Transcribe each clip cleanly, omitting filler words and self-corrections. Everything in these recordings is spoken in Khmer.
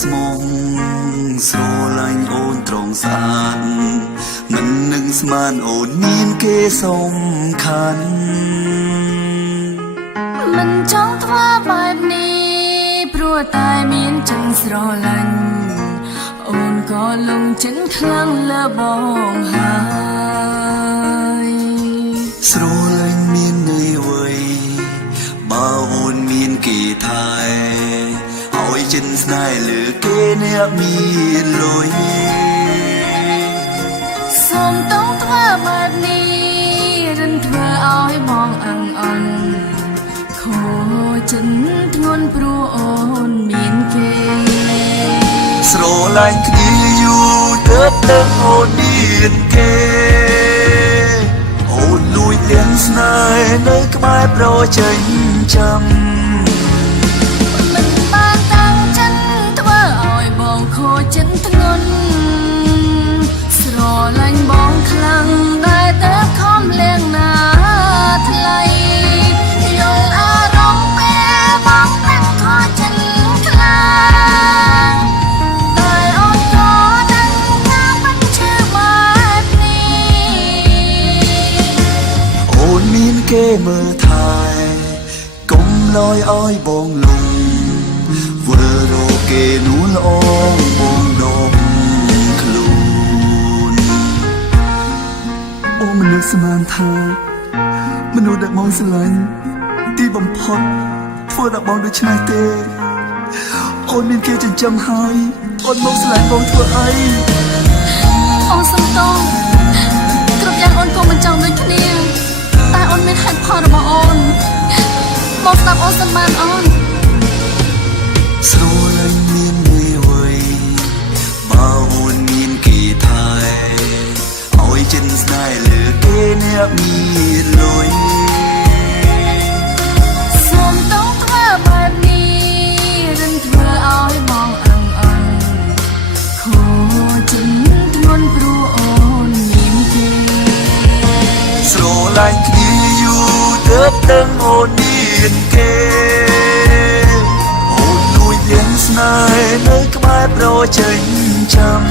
ស្មងស្រឡាញ់អូនត្រង់ស្អាតមិននឹងស្មានអូនមានគេសំខាន់មិនចង់ធ្វើបែបនេះព្រោះតែមានចិនស្រឡាញ់អូនក៏លងចិនខ្លាំងលើបងហើយស្រឡាញ់មានន័យអ្វីបើអូនមានគេថែឲ្យចិនស្នេហ៍លើគេអ្នកមានលុយសូមต้องធ្វើបែបនេះរិនធ្វើឲ្យបងអង្អន់ខូចិនធ្ងន់ព្រោះអូនមានគេស្រឡាញ់គ្នាយូរទើបដឹងអូនមានគេអូនលួចលៀងស្នេហ៍នៅក្បែរប្រជែងចាំមិនបានតាំងចិត្តធ្វើឲ្យបងខូចិនធ្ងន់ស្រឡាញ់បងខ្លាំងតែទៅខំលៀងណាថ្លៃយល់អារម្មណ៍ពេលបងនឹងខូចិនខ្លាំងតែអូនក៏ដឹងថាមិនជឿបែបនេះអូនមានគេមើលថែកុំលយឲ្យបងលងវើរកគេនួនអងបងដងខ្លួនអូនមិននឹកស្មានថាមនុស្សដែលបងស្រឡាញ់ទីបំផុតធ្វើដល់បងដូច្នេះទេអូនមានគេចិញ្ចឹមហើយអូនមកស្រឡាញ់បងធ្វើអីអូនសំទោសគ្រប់យ៉ាងអូនក៏មិនចង់ដូចគ្នាតែអូនមានហេតុផលរបស់អូនបងស្ដាប់អូនសិនបានអូនស្រឡាញ់មានន័យអ្វីបើអូនមានគេថែឲ្យចិនស្នេហ៍លើគេអ្នកមានលុយសូមต้องធ្វើបែបនេះរិនធ្វើឲ្យបងអង្អន់ខូចិនធ្ងន់ព្រោះអូនមានគេស្រឡាញ់គ្នាយូរទើបដឹងអូនមានគេអូនលួចលៀងស្នេហ៍នៅក្បែរប្រជែងចាំ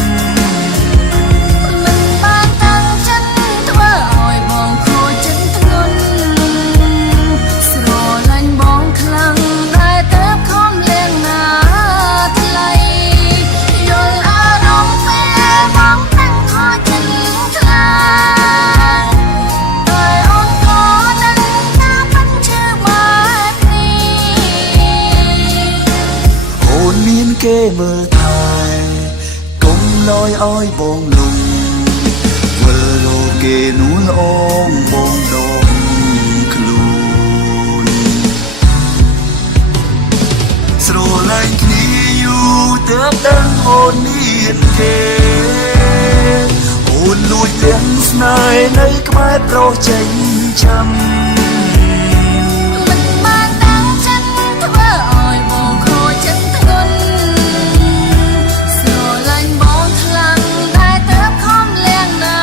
មិនបានតាំងចិត្តធ្វើឲ្យបងខូចិនធ្ងន់ស្រឡាញ់បងខ្លាំងតែទៅខំលៀងណាថ្លៃយល់អារម្មណ៍ពេលបងនឹងខូចិនខ្លាំងតែអូនក៏ដឹងថាមិនជឿបែបនេះអូនមានគេមើលថែកុំលយឲ្យបងលងវិលរកគេនួនអងបងដងខ្លួនស្រឡាញ់គ្នាយូរទើបដឹងអូនមានគេអូនលួចលៀងស្នេហ៍នៅក្បែរប្រជែងចាំមិនបានតាំងចិត្តធ្វើឲ្យបងខូចិនធ្ងន់ស្រឡាញ់បងខ្លាំងតែទៅខំលៀងណា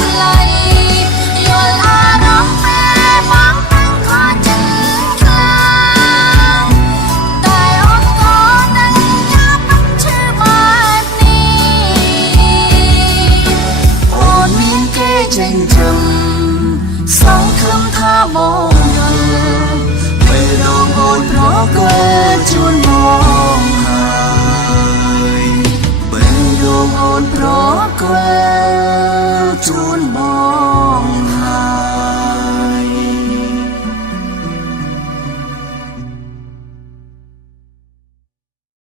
ថ្លៃយល់អារម្មណ៍ពេលបងនឹងខូចិនខ្លាំងតែអូនក៏ដឹងថាមិនជឿបែបនេះអូនមានគេចិញ្ចឹមសង្ឃឹមថាបងយល់ពេលដងអូនប្រកែជួនមកហើយពេលដងអូនប្រកែ